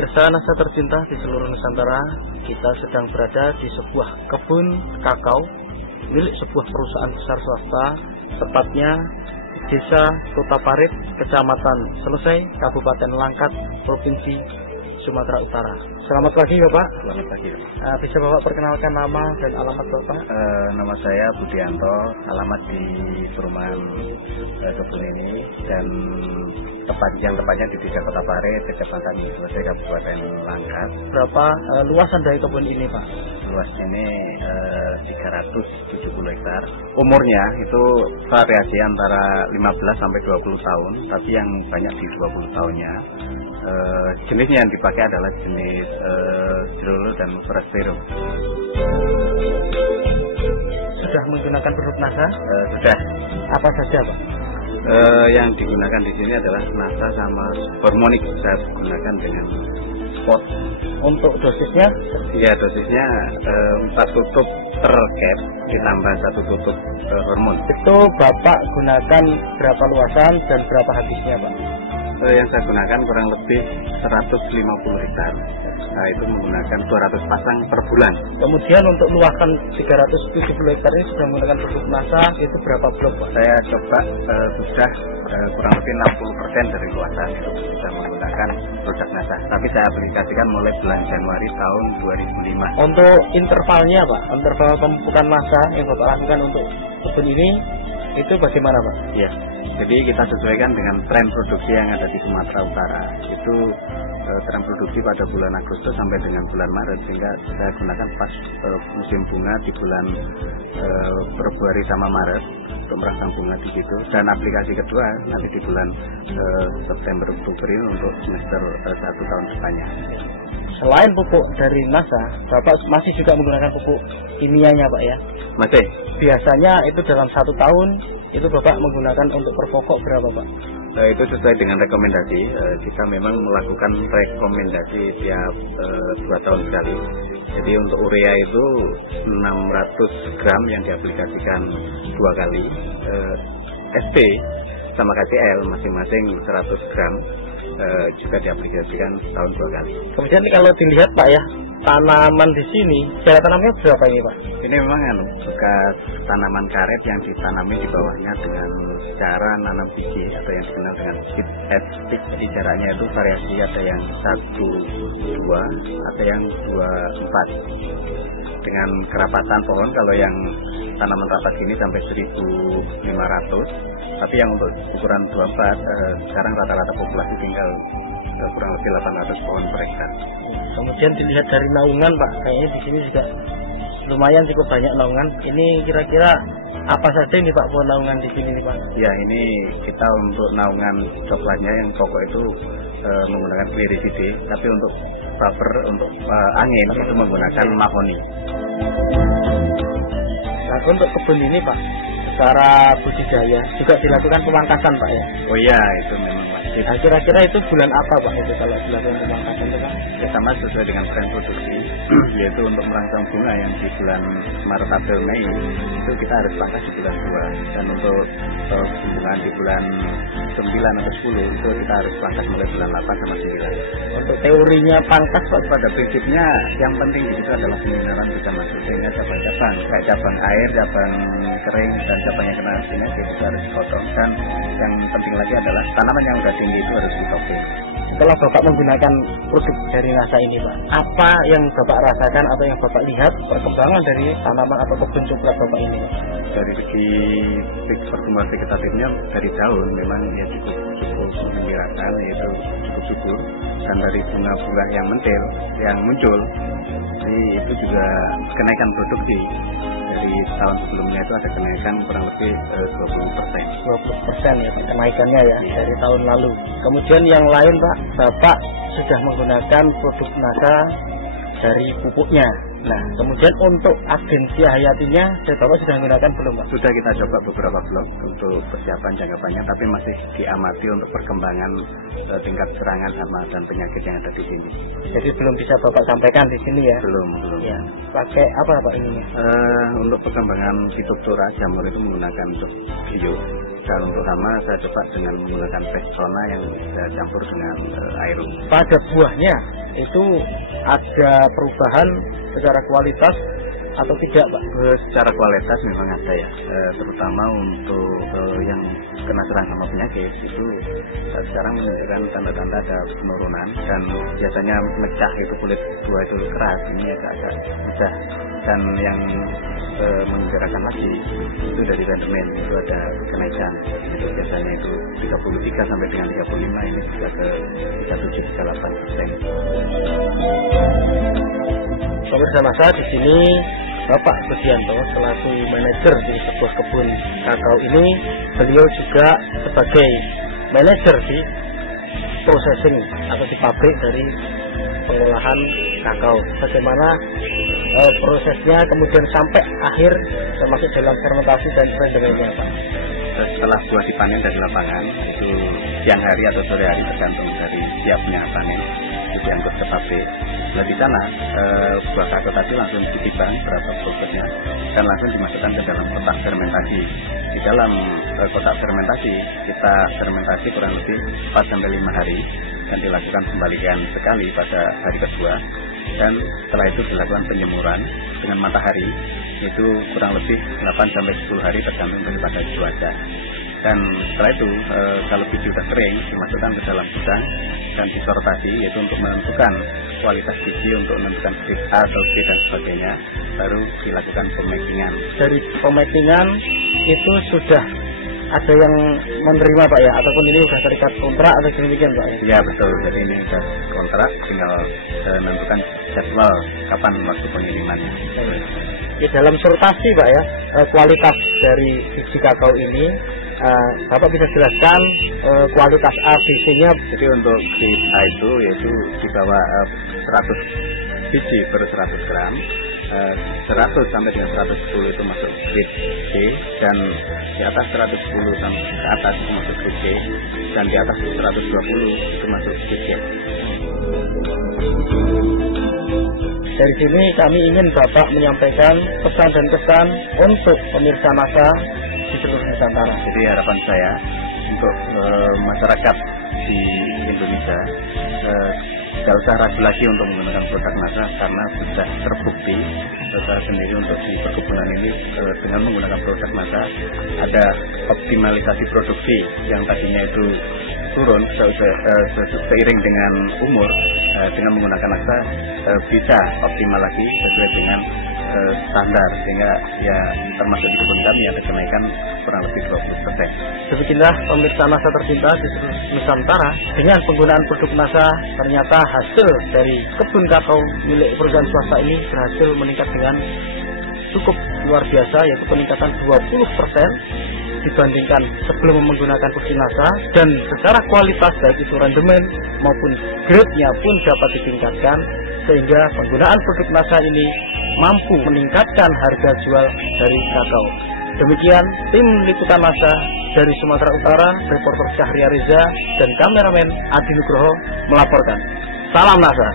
Pemirsa Nasa tercinta di seluruh Nusantara, kita sedang berada di sebuah kebun kakao milik sebuah perusahaan besar swasta, tepatnya Desa Kota Parit, Kecamatan Selesai, Kabupaten Langkat, Provinsi Sumatera Utara. Selamat pagi Bapak. Selamat pagi. Bisa Bapak perkenalkan nama dan alamat Bapak? Nama saya Budianto, alamat di perumahan kebun ini, dan tepatnya di Desa Kota Parit, Kecamatan Selesai, Kabupaten Langkat. Berapa luasan dari kebun ini Pak? Luas ini 370 hektar. Umurnya itu variasi antara 15 sampai 20 tahun, tapi yang banyak di 20 tahunnya. Jenisnya yang dipakai adalah jenis Strollo dan Forastero. Sudah menggunakan produk NASA? Sudah. Apa saja Pak? Yang digunakan di sini adalah NASA sama hormonik. Saya gunakan dengan spot. Untuk dosisnya? Ya, dosisnya 4 tutup per cap ditambah 1 tutup hormon. Itu Bapak gunakan berapa luasan dan berapa habisnya Pak? Yang saya gunakan kurang lebih 150 hektar. Nah, itu menggunakan 200 pasang per bulan. Kemudian untuk luasan 370 hektar ini sudah menggunakan produk NASA, itu berapa blok Pak? Saya coba sudah kurang lebih 60% dari luasan itu sudah menggunakan produk NASA. Tapi saya aplikasikan mulai bulan Januari tahun 2005. Untuk intervalnya Pak, interval pemupukan NASA yang Bapak lakukan untuk kebun ini, itu bagaimana Pak? Ya, jadi kita sesuaikan dengan tren produksi yang ada di Sumatera Utara. Itu tren produksi pada bulan Agustus sampai dengan bulan Maret, sehingga saya gunakan pas musim bunga di bulan Februari sama Maret untuk merangsang bunga di situ. Dan aplikasi kedua nanti di bulan September Oktober untuk semester 1 tahun depannya. Selain pupuk dari NASA, Bapak masih juga menggunakan pupuk kimianya Pak ya? Masih. Biasanya itu dalam 1 tahun itu Bapak menggunakan untuk per pokok berapa Pak? Itu sesuai dengan rekomendasi. Kita memang melakukan rekomendasi tiap 2 tahun sekali. Jadi untuk urea itu 600 gram yang diaplikasikan 2 kali. SP sama KCL masing-masing 100 gram juga diaplikasikan setahun 2 kali. Kemudian kalau dilihat Pak ya, tanaman di sini, jarak tanamnya berapa ini Pak? Ini memang bekas tanaman karet yang ditanami di bawahnya dengan cara nanam biji atau yang dikenal dengan seed head stick. Jadi jaraknya itu variasi, ada yang 1-2, ada yang 2-4. Dengan kerapatan pohon, kalau yang tanaman rapat gini sampai 1.500, tapi yang untuk ukuran 24 sekarang rata-rata populasi tinggal kurang lebih 800 pohon per hektar. Kemudian dilihat dari naungan Pak, kayaknya di sini juga lumayan cukup banyak naungan. Ini kira-kira apa saja ini Pak pohon naungan di sini nih Pak? Ya, ini kita untuk naungan coklatnya yang pokok itu menggunakan Clearicide, tapi untuk buffer untuk angin itu menggunakan mahoni. Nah, untuk kebun ini Pak, secara budidaya juga dilakukan pemangkasan Pak ya? Oh iya, itu memang wajib. Nah, kira-kira itu bulan apa Pak itu kalau dilakukan pemangkasan itu Pak? Ya, sama sesuai dengan tren produksi, yaitu untuk merangsang bunga yang di bulan Maret, April, Mei itu kita harus pangkas di bulan 2, dan untuk bunga di bulan 9 atau 10 itu kita harus pangkas mulai bulan 8 sama 9. Untuk teorinya pangkas Pak, pada prinsipnya yang penting di situ adalah penyinaran bisa masuk, sehingga cabang-cabang kayak cabang air, cabang kering, dan cabang yang kena sinar itu harus dipotong. Dan yang penting lagi adalah tanaman yang udah tinggi itu harus ditopeng. Setelah Bapak menggunakan produk dari NASA ini Pak, apa yang Bapak rasakan atau yang Bapak lihat perkembangan dari tanaman atau kebun coklat Bapak ini Pak? Dari segi pertumbuhan vegetatifnya dari daun memang ya cukup menggembirakan, yaitu cukup subur, dan dari bunga-bunga yang mentil yang muncul, jadi itu juga kenaikan produksi. Dari tahun sebelumnya itu ada kenaikan kurang lebih 20%. 20% ya Pak, kenaikannya ya dari tahun lalu. Kemudian yang lain Pak, Bapak sudah menggunakan produk NASA dari pupuknya. Nah, kemudian untuk agensi hayatinya, Bapak sudah menggunakan belum Pak? Sudah kita coba beberapa blok untuk persiapan jangka panjang, tapi masih diamati untuk perkembangan tingkat serangan hama dan penyakit yang ada di sini. Jadi belum bisa Bapak sampaikan di sini ya? Belum. Ya. Pakai apa Pak ini? Untuk perkembangan Phytophthora jamur itu menggunakan bio, Dan untuk hama saya coba dengan menggunakan Rexona yang saya campur dengan Aero. Pada buahnya itu ada perubahan secara kualitas atau tidak, Pak? Secara kualitas memang ada ya, terutama untuk yang kena serang hama penyakit itu sekarang menunjukkan tanda-tanda ada penurunan, dan biasanya mecah itu kulit buah itu keras, ini agak mudah. Dan yang menggerakkan lagi itu dari rendemen itu ada kenaikan, itu biasanya itu 33 sampai dengan 35, ini bisa ke 37-38%. Pemirsa Masa, di sini Bapak Sugianto selaku manajer di sebuah kebun kakao ini, beliau juga sebagai manajer di processing atau di pabrik dari pengolahan kakao. Bagaimana prosesnya kemudian sampai akhir termasuk dalam fermentasi dan sebagainya, Pak? Setelah buah dipanen dari lapangan itu siang hari atau sore hari tergantung dari siapnya panen, itu diangkut ke pabrik. Nah, di sana buah kakao tadi langsung ditimbang berapa prosesnya dan langsung dimasukkan ke dalam kotak fermentasi. Di dalam kotak fermentasi kita fermentasi kurang lebih 4-5 hari dan dilakukan pembalikan sekali pada hari kedua, dan setelah itu dilakukan penjemuran dengan matahari itu kurang lebih 8-10 hari tergantung daripada cuaca. Dan setelah itu kalau biji sudah kering dimasukkan ke dalam gudang dan disortasi, yaitu untuk menentukan kualitas biji, untuk menentukan grade A atau B dan sebagainya, baru dilakukan pemakingan. Dari pemakingan itu sudah ada yang menerima, Pak, ya, ataupun ini sudah terikat kontrak atau demikian, Pak? Ya betul, jadi ini sudah kontrak, tinggal menentukan jadwal kapan waktu pengirimannya. Ya, dalam sortasi, Pak, ya, kualitas dari biji kakao ini Bapak bisa jelaskan kualitas ABC-nya? Jadi untuk grade A itu yaitu di bawah 100 biji per 100 gram, 100 sampai dengan 110 itu masuk grade C, dan di atas 110 sampai ke atas itu masuk grade C, dan di atas 120 itu masuk grade C. Dari sini kami ingin Bapak menyampaikan pesan dan kesan untuk pemirsa Masa di seluruh Nusantara. Jadi harapan saya untuk masyarakat di Indonesia tidak usah ragu lagi untuk menggunakan produk Masa, karena sudah terbukti secara sendiri untuk di perkebunan ini dengan menggunakan produk Masa ada optimalisasi produksi yang tadinya itu turun seiring dengan umur, dengan menggunakan Masa bisa optimal lagi sesuai dengan standar, sehingga ya termasuk di kebun kami ada kenaikan kurang lebih 20%. Demikianlah pemirsa Masa tercinta di seluruh Nusantara, dengan penggunaan produk Masa ternyata hasil dari kebun kakao milik perusahaan swasta ini berhasil meningkat dengan cukup luar biasa, yaitu peningkatan 20% dibandingkan sebelum menggunakan produk Masa, dan secara kualitas baik itu rendemen maupun grade-nya pun dapat ditingkatkan, sehingga penggunaan produk Masa ini mampu meningkatkan harga jual dari kakao. Demikian tim liputan Masa dari Sumatera Utara, reporter Syahria Reza dan kameramen Adi Nugroho melaporkan. Salam Masa.